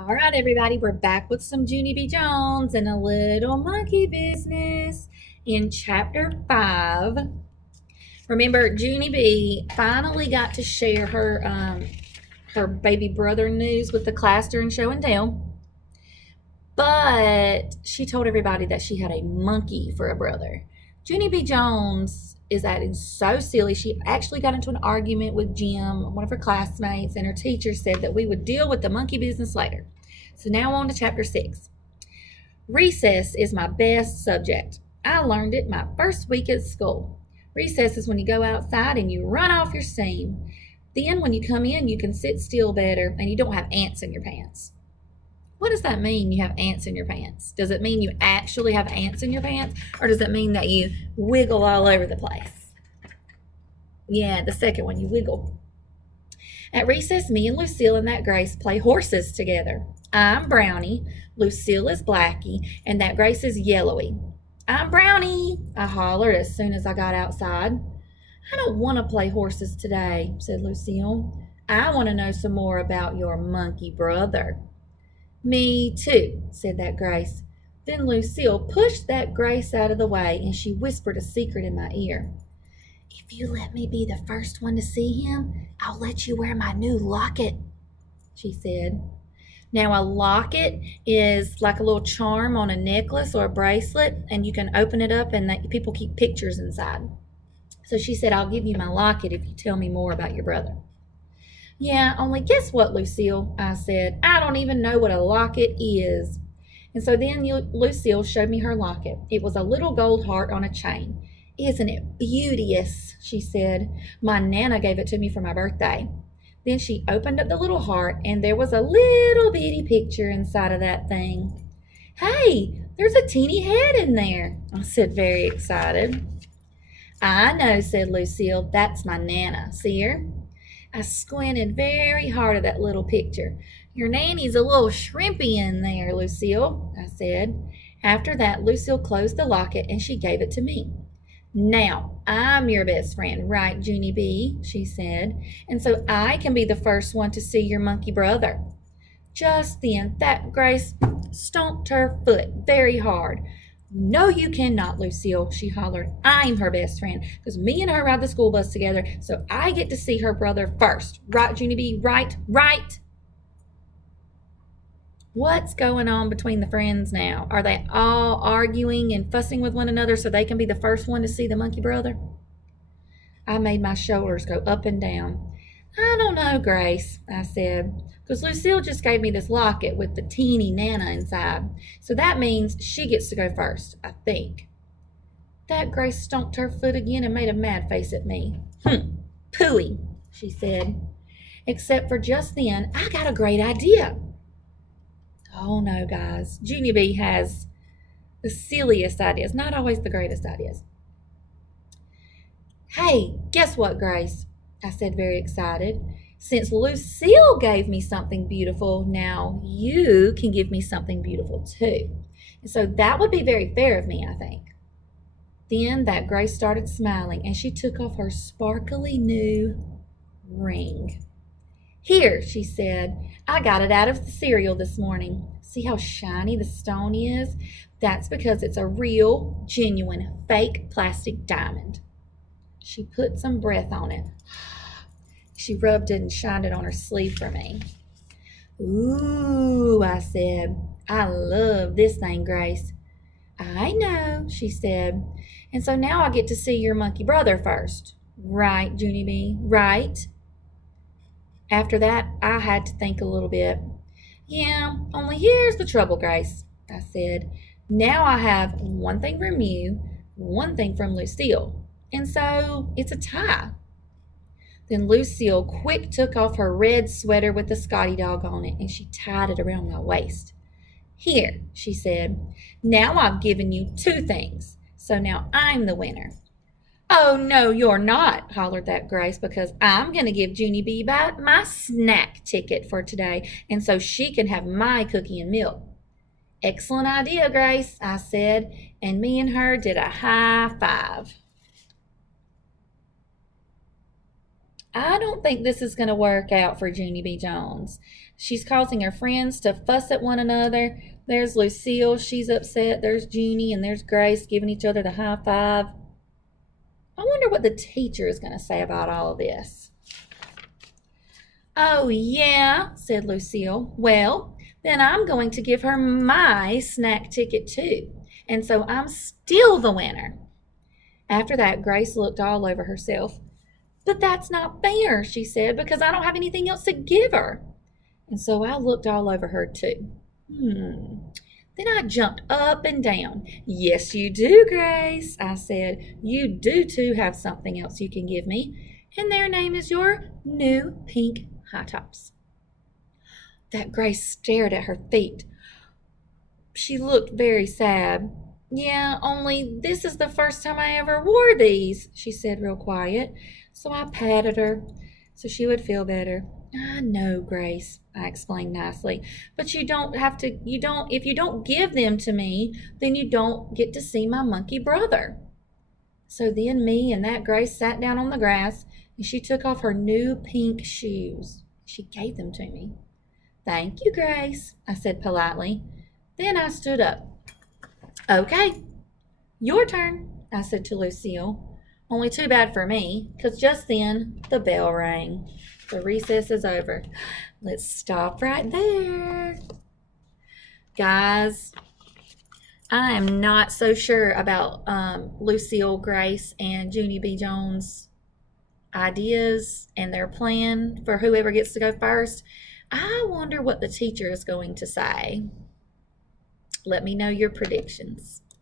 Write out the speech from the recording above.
All right, everybody, we're back with some Junie B. Jones and a little monkey business in chapter 5. Remember, Junie B finally got to share her baby brother news with the class during show and tell, but she told everybody that she had a monkey for a brother. Junie B. Jones is acting so silly. She actually got into an argument with Jim, one of her classmates, and her teacher said that we would deal with the monkey business later. So now on to chapter 6. Recess is my best subject. I learned it my first week at school. Recess is when you go outside and you run off your steam. Then when you come in, you can sit still better and you don't have ants in your pants. What does that mean, you have ants in your pants? Does it mean you actually have ants in your pants? Or does it mean that you wiggle all over the place? Yeah, the second one, you wiggle. At recess, me and Lucille and that Grace play horses together. I'm Brownie, Lucille is Blackie, and that Grace is Yellowy. I'm Brownie, I hollered as soon as I got outside. I don't want to play horses today, said Lucille. I want to know some more about your monkey brother. Me too, said that Grace. Then Lucille pushed that Grace out of the way and she whispered a secret in my ear. If you let me be the first one to see him, I'll let you wear my new locket, she said. Now, a locket is like a little charm on a necklace or a bracelet, and you can open it up and people keep pictures inside. So she said, I'll give you my locket if you tell me more about your brother. Yeah, only guess what, Lucille, I said. I don't even know what a locket is. And so then Lucille showed me her locket. It was a little gold heart on a chain. Isn't it beauteous, she said. My Nana gave it to me for my birthday. Then she opened up the little heart, and there was a little bitty picture inside of that thing. Hey, there's a teeny head in there, I said, very excited. I know, said Lucille. That's my Nana. See her? I squinted very hard at that little picture. Your nanny's a little shrimpy in there, Lucille, I said. After that, Lucille closed the locket and she gave it to me. Now, I'm your best friend, right, Junie B, she said, and so I can be the first one to see your monkey brother. Just then, that Grace stomped her foot very hard. No, you cannot, Lucille, she hollered. I'm her best friend, because me and her ride the school bus together, so I get to see her brother first. Right, Junie B? Right? Right? What's going on between the friends now? Are they all arguing and fussing with one another so they can be the first one to see the monkey brother? I made my shoulders go up and down. I don't know, Grace, I said, because Lucille just gave me this locket with the teeny Nana inside. So that means she gets to go first, I think. That Grace stomped her foot again and made a mad face at me. Pooey, she said. Except for just then, I got a great idea. Oh no, guys. Junie B has the silliest ideas, not always the greatest ideas. Hey, guess what, Grace? I said, very excited. Since Lucille gave me something beautiful, now you can give me something beautiful too. And so that would be very fair of me, I think. Then that Grace started smiling and she took off her sparkly new ring. Here, she said, I got it out of the cereal this morning. See how shiny the stone is? That's because it's a real, genuine, fake plastic diamond. She put some breath on it. She rubbed it and shined it on her sleeve for me. Ooh, I said, I love this thing, Grace. I know, she said. And so now I get to see your monkey brother first. Right, Junie B, right? After that, I had to think a little bit. Yeah, only here's the trouble, Grace, I said. Now I have one thing from you, one thing from Lucille, and so it's a tie. Then Lucille quick took off her red sweater with the Scotty dog on it, and she tied it around my waist. Here, she said, now I've given you two things, so now I'm the winner. Oh, no, you're not, hollered that Grace, because I'm going to give Junie B my snack ticket for today, and so she can have my cookie and milk. Excellent idea, Grace, I said, and me and her did a high five. I don't think this is going to work out for Junie B. Jones. She's causing her friends to fuss at one another. There's Lucille, she's upset. There's Junie, and there's Grace giving each other the high five. I wonder what the teacher is going to say about all of this. Oh, yeah, said Lucille. Well, then I'm going to give her my snack ticket too. And so I'm still the winner. After that, Grace looked all over herself. But that's not fair, she said, because I don't have anything else to give her. And so I looked all over her too. Then I jumped up and down. Yes, you do, Grace, I said. You do too have something else you can give me. And their name is your new pink high tops. That Grace stared at her feet. She looked very sad. Yeah, only this is the first time I ever wore these, she said real quiet. So I patted her so she would feel better. I know, Grace, I explained nicely, but if you don't give them to me, then you don't get to see my monkey brother. So then me and that Grace sat down on the grass, and she took off her new pink shoes. She gave them to me. Thank you, Grace, I said politely. Then I stood up. Okay, your turn, I said to Lucille. Only too bad for me, because just then the bell rang. The recess is over. Let's stop right there. Guys, I am not so sure about Lucille, Grace, and Junie B. Jones' ideas and their plan for whoever gets to go first. I wonder what the teacher is going to say. Let me know your predictions.